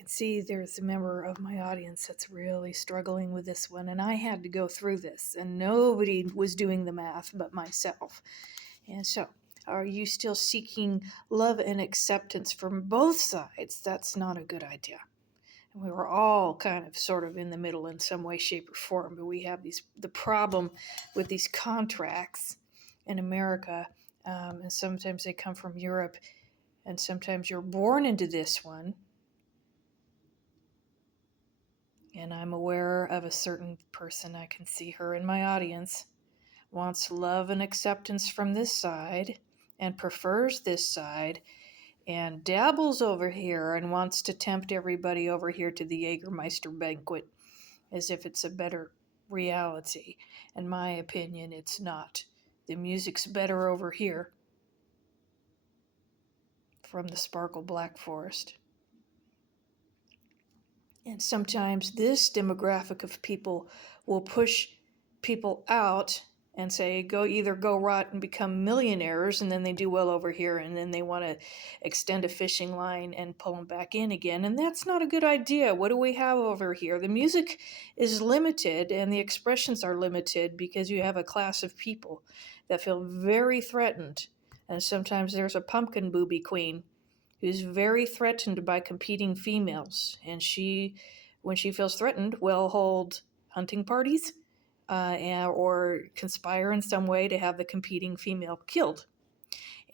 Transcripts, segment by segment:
can see there's a member of my audience that's really struggling with this one, and I had to go through this, and nobody was doing the math but myself. And so, are you still seeking love and acceptance from both sides? That's not a good idea. And we were all kind of sort of in the middle in some way, shape, or form, but we have the problem with these contracts in America, and sometimes they come from Europe, and sometimes you're born into this one. And I'm aware of a certain person, I can see her in my audience, wants love and acceptance from this side and prefers this side and dabbles over here and wants to tempt everybody over here to the Jägermeister banquet as if it's a better reality. In my opinion, it's not. The music's better over here from the Sparkle Black Forest. And sometimes this demographic of people will push people out and say, go rot and become millionaires, and then they do well over here, and then they want to extend a fishing line and pull them back in again. And that's not a good idea. What do we have over here? The music is limited and the expressions are limited because you have a class of people that feel very threatened. And sometimes there's a pumpkin booby queen who's very threatened by competing females, and when she feels threatened, will hold hunting parties or conspire in some way to have the competing female killed.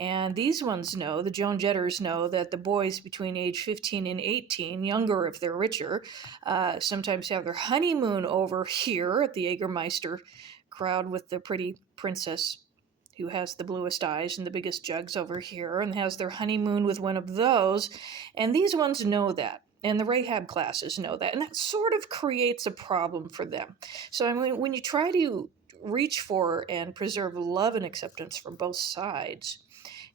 And these ones know, the Joan Jetters know, that the boys between age 15 and 18, younger if they're richer, sometimes have their honeymoon over here at the Jägermeister crowd with the pretty princess who has the bluest eyes and the biggest jugs over here, and has their honeymoon with one of those. And these ones know that. And the Rahab classes know that. And that sort of creates a problem for them. So I mean, when you try to reach for and preserve love and acceptance from both sides,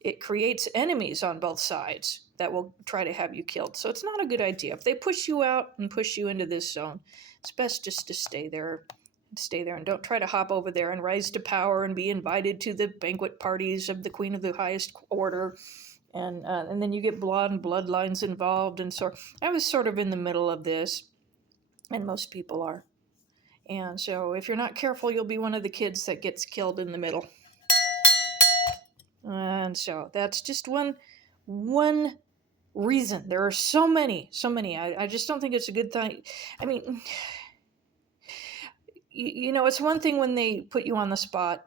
it creates enemies on both sides that will try to have you killed. So it's not a good idea. If they push you out and push you into this zone, it's best just to stay there and don't try to hop over there and rise to power and be invited to the banquet parties of the queen of the highest order, and then you get blood and bloodlines involved. And so I was sort of in the middle of this, and most people are. And so if you're not careful, you'll be one of the kids that gets killed in the middle. And so that's just one reason. There are so many. I just don't think it's a good thing. I mean, it's one thing when they put you on the spot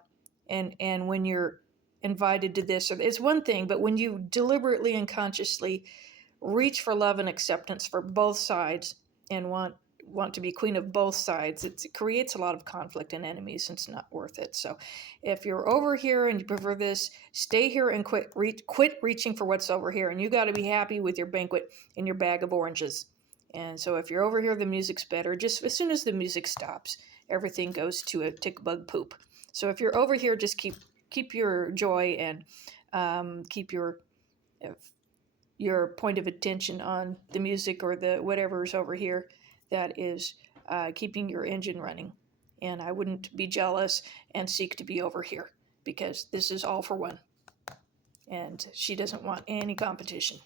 and when you're invited to this, it's one thing, but when you deliberately and consciously reach for love and acceptance for both sides and want to be queen of both sides, it creates a lot of conflict and enemies, and it's not worth it. So if you're over here and you prefer this, stay here and quit reaching for what's over here, and you got to be happy with your banquet and your bag of oranges. And so if you're over here, the music's better. Just as soon as the music stops, everything goes to a tick bug poop. So if you're over here, just keep your joy and keep your point of attention on the music or the whatever's over here that is keeping your engine running. And I wouldn't be jealous and seek to be over here, because this is all for one. And she doesn't want any competition.